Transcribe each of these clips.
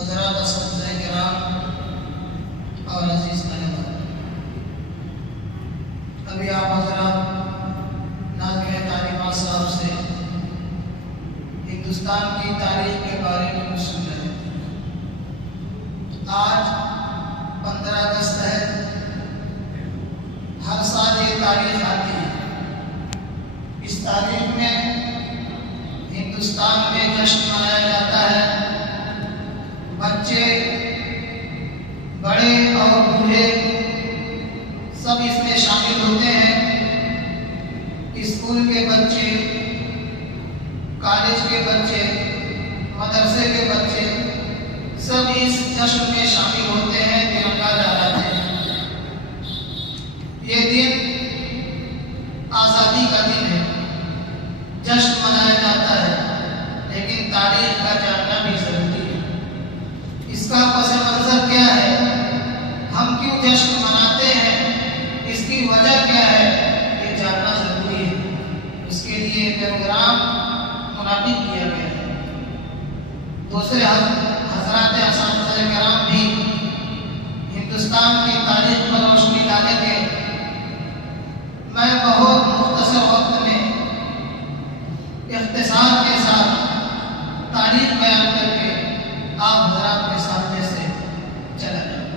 حضرات اساتذہ کرام اور عزیز طلباء، ابھی آپ حضرات ناظرین تعلیمات صاحب سے ہندوستان کی تاریخ کے بارے میں کچھ سن رہے ہیں۔ آج 15 اگست ہے، ہر سال یہ تاریخ آتی ہے۔ اس تاریخ میں ہندوستان میں جشن منایا جاتا ہے۔ بچے، بڑے اور بوڑھے سب اس میں شامل ہوتے ہیں۔ اسکول کے بچے، کالج کے بچے، مدرسے کے بچے سب اس جشن میں شامل ہوتے ہیں، ترنگا لہراتے ہیں۔ یہ دن آزادی کا دن ہے، جشن منایا جاتا ہے، لیکن تاریخ کا جاننا بھی ضروری ہے۔ اس کا پس منظر کیا ہے؟ ہم کیوں جشن مناتے ہیں؟ اس کی وجہ کیا ہے؟ یہ جاننا ضروری ہے۔ اس کے لیے پروگرام منعقد کیا گیا ہے۔ دوسرے حضرات اساتذہ کرام بھی ہندوستان کی تاریخ پر روشنی ڈالیں گے۔ میں بہت مختصر وقت میں اختصار کے ساتھ تاریخ بیان کر کے آپ حضرات کے سامنے سے چلا جاؤں۔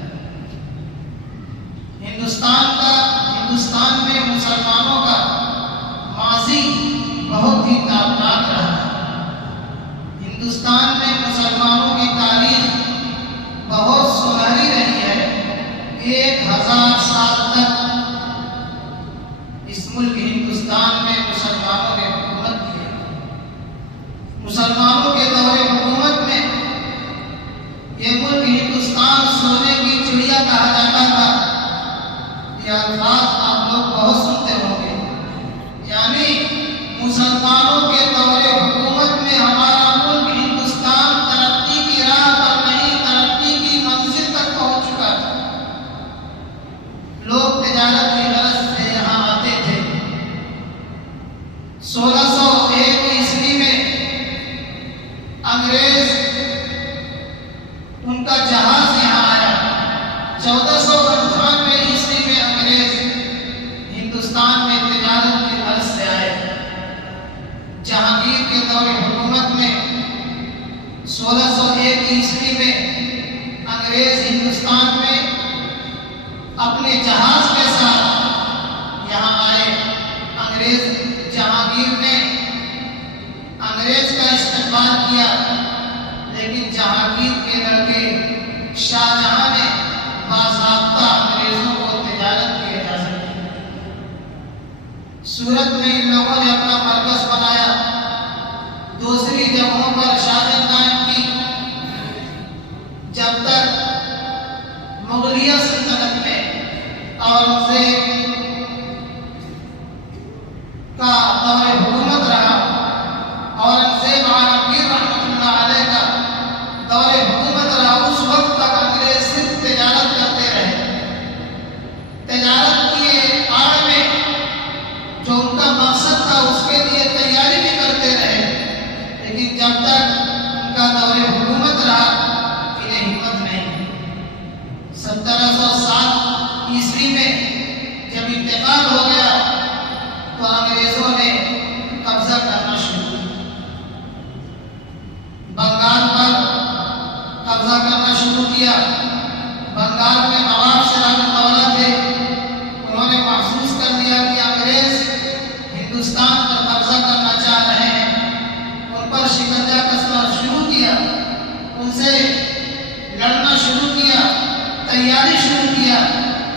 ہندوستان میں مسلمانوں کا ماضی بہت ہی تابناک رہا ہے۔ ہندوستان میں مسلمانوں کی تاریخ بہت سنہری رہی ہے۔ 1000 سال تک اس ملک ہندوستان میں مسلمانوں نے حکومت کی ہے۔ مسلمانوں کے دور حکومت میں یہ ملک ہندوستان سونے کی چڑیا کہا جاتا تھا۔ یہ الفاظ آپ لوگ بہت سنتے ہوں گے، یعنی مسلمانوں کے دور حکومت میں ہمارا ملک ہندوستان ترقی کی راہ پر نہیں، ترقی کی منزل تک پہنچ چکا تھا۔ لوگ تجارت کی غرض سے یہاں آتے تھے۔ 1601 عیسوی میں انگریز ان کا جہاز یہاں آیا۔ 1498 عیسوی میں انگریز ہندوستان میں تجارت کی غرض سے آئے۔ جہانگیر کے دور حکومت میں 1601 عیسوی میں انگریز ہندوستان میں اپنے جہاز کے ساتھ یہاں آئے۔ جہانگیر نے انگریز کا استقبال کیا، لیکن جہانگیر کے لڑکے شاہ جہاں نے باضابطہ انگریزوں کو تجارت کی اجازت دی۔ سورت میں ان لوگوں نے اپنا مرکز بنایا، دوسری جگہوں پر شاہجہاں قائم کی۔ جب تک مغلیہ سلطنت میں اورنگزیب کا دور حکومت رہا، اورنگزیب عالمگیر رحمۃ اللہ علیہ کا دور حکومت رہا، اس وقت تک انگریز صرف تجارت کرتے رہے۔ تجارت کی آڑ میں جو ان کا مقصد تھا اس کے لیے تیاری بھی کرتے رہے، لیکن جب تک ان کا دور حکومت رہا انہیں ہمت نہیں۔ 1707 عیسوی میں جب انتقال ہو گیا تو انگریزوں نے قبضہ کرنا شروع کیا، بنگال پر قبضہ کرنا شروع کیا۔ بنگال میں نواب سراج الدولہ تھے، انہوں نے محسوس کر لیا کہ انگریز ہندوستان پر قبضہ کرنا چاہ رہے ہیں، ان پر شکنجہ کسنا شروع کیا، ان سے لڑنا شروع کیا، تیاری شروع کیا،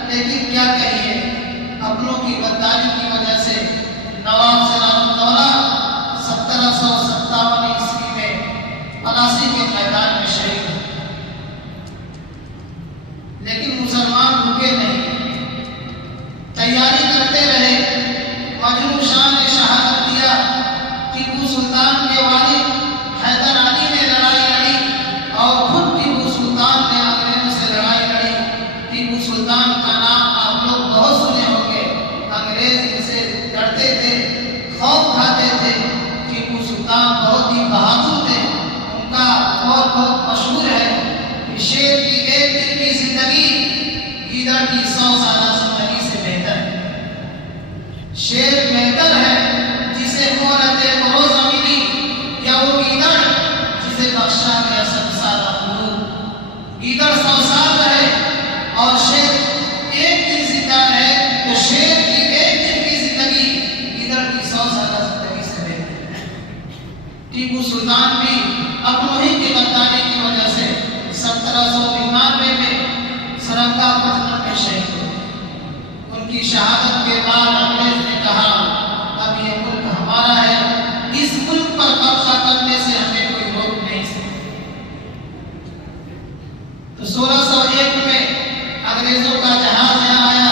لیکن کیا کہیے، اپنوں کی غداری کی وجہ سے نواب سراج الدولہ 1757 عیسوی میں پلاسی کے میدان میں شہید ہوئے۔ لیکن مسلمان رکے نہیں، تیاری کرتے رہے۔ مجنون شاہ نے شہادت دیا، ٹیپو سلطان کے والد حیدر علی نے لڑائی لڑی اور خود ٹیپو سلطان نے انگریزوں سے لڑائی لڑی۔ ٹیپو سلطان کا نام آپ لوگ بہت سنے ہوں گے، انگریز ان سے ڈرتے تھے، خوف کھاتے تھے۔ ٹیپو سلطان بہت ہی بہادر تھے، ان کا قول بہت مشہور ہے شیر کی ایک دن کی زندگی گیدڑ کی 100 سالہ زندگی سے بہتر ہے۔ شیر بہتر ہے جسے مہلت بروزہ ملی، یا وہ گیدڑ جسے بخشا گیا 100 سالہ خلود؟ گیدڑ 100 سال رہے اور شیر ایک دن زندہ رہے، تو شیر کی ایک دن کی زندگی گیدڑ کی 100 سالہ زندگی سے بہتر ہے۔ ٹیپو سلطان بھی اپنوں ہی کی غداری کی وجہ سے 1792 میں سرنگا پٹنم میں شہید ہوئے۔ ان کی شہادت کے بعد انگریز نے کہا اب یہ ملک ہمارا ہے، اس ملک پر قبضہ کرنے سے ہمیں کوئی روک نہیں سکتا۔ تو 1601 میں انگریزوں کا جہاز یہاں آیا۔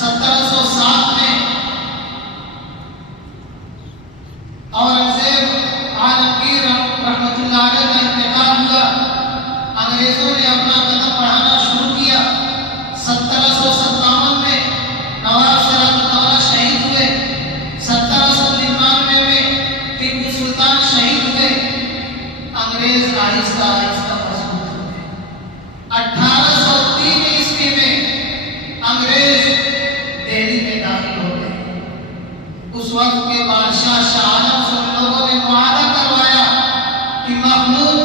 1707 میں اورنگزیب عالمگیر رحمۃ اللہ علیہ کا انتقال ہوا۔ انگریزوں نے اپنا قدم بڑھانا شروع کیا۔ 1757 میں نواب سراج الدولہ شہید ہوئے۔ 1799 میں ٹیپو سلطان شہید ہوئے۔ انگریز آہستہ آہستہ مضبوط ہو گئے۔ 1803 عیسوی میں انگریز دہلی میں داخل ہو گئے۔ اس وقت کے بادشاہ شاہ عالم سے ان لوگوں نے معاہدہ کروایا کہ مخلوق